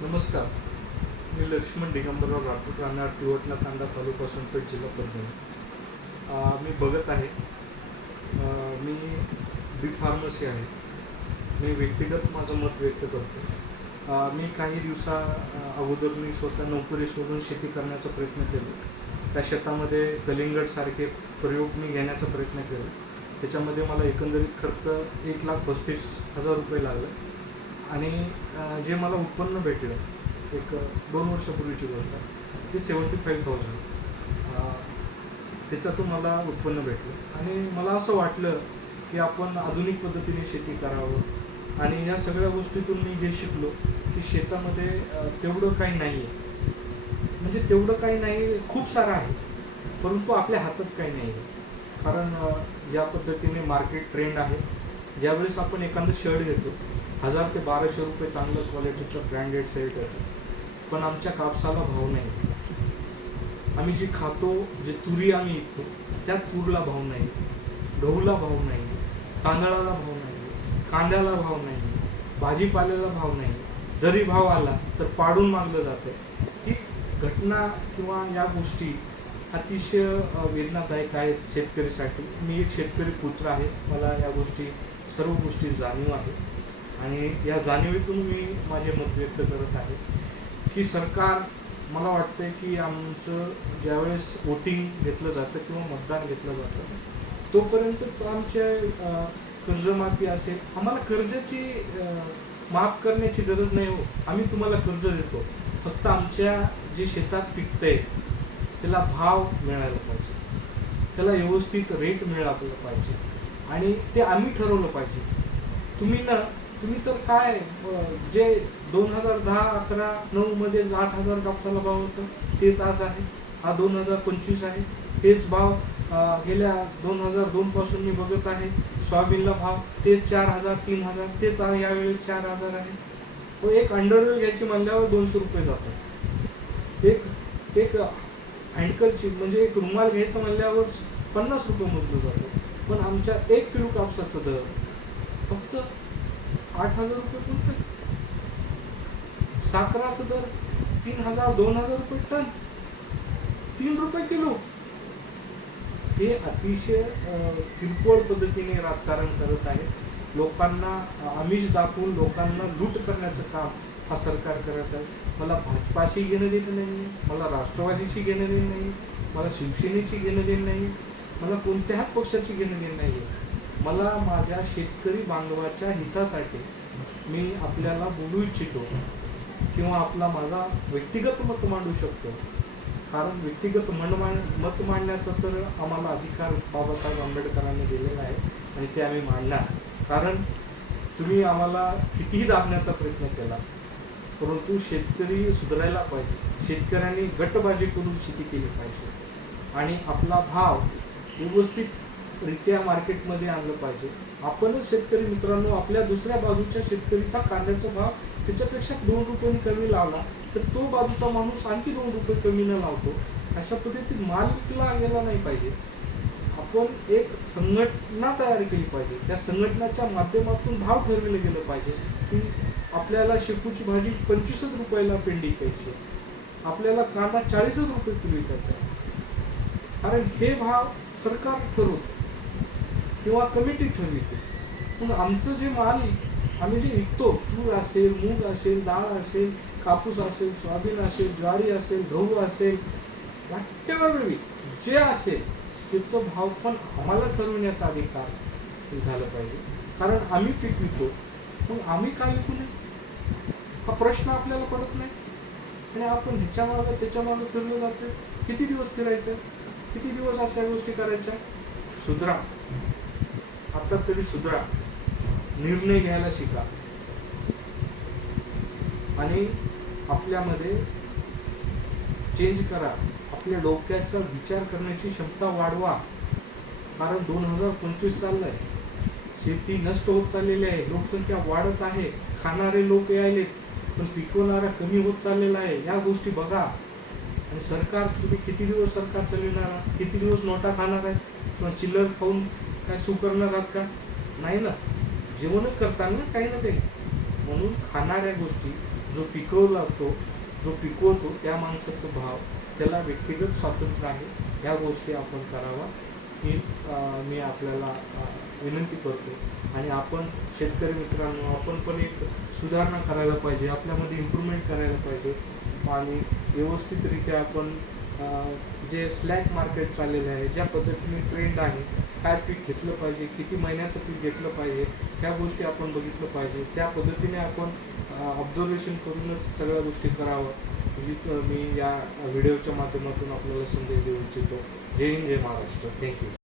नमस्कार. मी लक्ष्मण दिगंबरराव राठोड, राहणार तिवटला तांडा, तालुका सोनपेठ, जिल्हा परभणी. मी बघत आहे. मी बी फार्मसी आहे. मी व्यक्तिगत माझं मत व्यक्त करतो. मी काही अगोदर मी स्वतः नोकरी सोडून शेती करण्याचा प्रयत्न केला. त्या शेतामध्ये कलिंगडसारखे प्रयोग मी घेण्याचा प्रयत्न केला. त्याच्यामध्ये मला एकंदरीत खर्च 1,35,000 रुपये लागले आणि जे मला उत्पन्न भेटलं एक 2 वर्षापूर्वीची गोष्ट आहे, ती 75,000 त्याच्यातून मला उत्पन्न भेटलं आणि मला असं वाटलं की आपण आधुनिक पद्धतीने शेती करावं. आणि या सगळ्या गोष्टीतून मी हे शिकलो की शेतामध्ये तेवढं काही नाही आहे, म्हणजे तेवढं काही नाही, खूप सारं आहे, परंतु आपल्या हातात काही नाही आहे. कारण ज्या पद्धतीने मार्केट ट्रेंड आहे, ज्यावेळेस आपण एखादं शर्ट घेतो 1,000 ते 1,200 रुपये चांगलं क्वालिटीचं ब्रँडेड शर्ट येतं, पण आमच्या कापसाला भाव नाही. आम्ही जे खातो, जे तुरी आम्ही विकतो, त्या तूरला भाव नाही, गहूला भाव नाही, तांदळाला भाव नाही, कांद्याला भाव नाही, भाजीपाल्याला भाव नाही. जरी भाव आला तर पाडून मागलं जातं. ही घटना किंवा या गोष्टी अतिशय वेदनादायक आहेत शेतकरीसाठी. मी एक शेतकरी पुत्र आहे. मला या सर्व गोष्टी जाणीव आहे आणि या जाणीवेतून मी माझे मत व्यक्त करत आहे की सरकार, मला वाटतं की आमचं ज्यावेळेस वोटिंग घेतलं जातं किंवा मतदान घेतलं जातं तोपर्यंतच आमच्या कर्जमाफी असेल. आम्हाला कर्जाची माफ करण्याची गरज नाही हो. आम्ही तुम्हाला कर्ज देतो, फक्त आमच्या जे शेतात पिकतंय त्याला भाव मिळायला पाहिजे, त्याला व्यवस्थित रेट मिळाला पाहिजे आणि ते आम्ही ठरवलं पाहिजे. तुम्ही तर काय, जे 2010-11-9 मध्ये 8,000 कापसाला भाव होतं तेच आज आहे. हा 2025 आहे, तेच भाव गेल्या 2002 पासून मी बघत आहे. सोयाबीनला भाव तेच 4,000 3,000 तेच आहे, यावेळेस 4,000 आहे. व एक अंडरवेल घ्यायची म्हणल्यावर 200 रुपये जातात. एक हँडकरची म्हणजे एक रुमाल घ्यायचं म्हणल्यावर 50 रुपये मोजलं जातं. पण आमच्या 1 किलो कापसाचं दर फक्त 8,000 रुपये क्विंटल. साखराचं दर 3,000 2,000 रुपये टन, 3 रुपये किलो. हे अतिशय किरकोळ पद्धतीने राजकारण करत आहे. लोकांना आमिष दाखवून लोकांना लूट करण्याचं काम हा सरकार करत आहे. मला भाजपाशी घेणं देणं नाही, मला राष्ट्रवादीशी घेणं देणं नाही, मला शिवसेनेशी घेणं देणं नाही, मला कोणत्याच पक्षाची घेणं देणं नाही आहे. मला माझ्या शेतकरी बांधवाच्या हितासाठी मी आपल्याला बोलू इच्छितो किंवा माझा व्यक्तिगत मत मांडू शकतो. कारण व्यक्तिगत मत मांडण्याचा तर आम्हाला अधिकार बाबासाहेब आंबेडकरांनी दिलेला आहे आणि ते आम्ही मांडणार. कारण तुम्ही आम्हाला कितीही दाबण्याचा प्रयत्न केला, परंतु शेतकरी सुधारायला पाहिजे. शेतकऱ्यांनी गटबाजी करून शेती केली पाहिजे आणि आपला भाव व्यवस्थितरित्या मार्केटमध्ये आणलं पाहिजे. आपणच शेतकरी मित्रांनो, आपल्या दुसऱ्या बाजूच्या शेतकरीचा कांद्याचा भाव त्याच्यापेक्षा 2 रुपयांनी कमी लावला तर तो बाजूचा माणूस आणखी 2 रुपये कमी न लावतो. अशा पद्धतीत माल विकला गेला नाही पाहिजे. आपण एक संघटना तयार केली पाहिजे. त्या संघटनाच्या माध्यमातून भाव ठरवले गेलं पाहिजे की आपल्याला शेपूची भाजी 25 रुपयाला पेंडी विकायची, आपल्याला कांदा 40 रुपये किलो विकायचा आहे. कारण हे भाव सरकार ठरवतं किंवा कमिटी ठरविते. पण आमचं जे माल आम्ही जे विकतो, तूर असेल, मूग असेल, डाळ असेल, कापूस असेल, सोयाबीन असेल, ज्वारी असेल, गहू असेल, वाटेवर जे असेल त्याचं भाव पण आम्हाला ठरवण्याचा अधिकार झाला पाहिजे. कारण आम्ही पीक विकतो, मग आम्ही काय विकू नये हा प्रश्न आपल्याला पडत नाही. आणि आपण ह्याच्या मागं त्याच्या मागं फिरलं जातं. किती दिवस फिरायचं, किती दिवस अशा गोष्टी करायच्या. सुधरा, आता तरी सुधरा, निर्णय घ्यायला शिका आणि आपल्यामध्ये चेंज करा. आपल्या डोक्याचा विचार करण्याची क्षमता वाढवा. कारण 2025 चाललंय, शेती नष्ट होत चाललेली आहे, लोकसंख्या वाढत आहे, खाणारे लोक यायलेत पण पिकवणारा कमी होत चाललेला आहे. या गोष्टी बघा. आणि सरकार, तुम्ही किती दिवस सरकार चालविणार, किती दिवस नोटा खाणार आहेत किंवा चिल्लर खाऊन काय सुख करणार आहात का? नाही ना, जेवणच करताल ना काही ना काही. म्हणून खाणाऱ्या गोष्टी जो पिकवतो त्या माणसाचा भाव, त्याला व्यक्तिगत स्वातंत्र्य आहे. ह्या गोष्टी आपण करावा ही मी आपल्याला विनंती करतो. आणि आपण शेतकरी मित्रांनो, आपण पण एक सुधारणा करायला पाहिजे, आपल्यामध्ये इम्प्रूव्हमेंट करायला पाहिजे. आणि व्यवस्थितरित्या आपण जे स्लॅक मार्केट चाललेलं आहे, ज्या पद्धतीने ट्रेंड आहे, काय पीक घेतलं पाहिजे, किती महिन्याचं पीक घेतलं पाहिजे, ह्या गोष्टी आपण बघितलं पाहिजे. त्या पद्धतीने आपण ऑब्झर्वेशन करूनच सगळ्या गोष्टी करावं, हीच मी या व्हिडिओच्या माध्यमातून आपल्याला संदेश देऊ इच्छितो. जय हिंद, जय महाराष्ट्र. थँक्यू.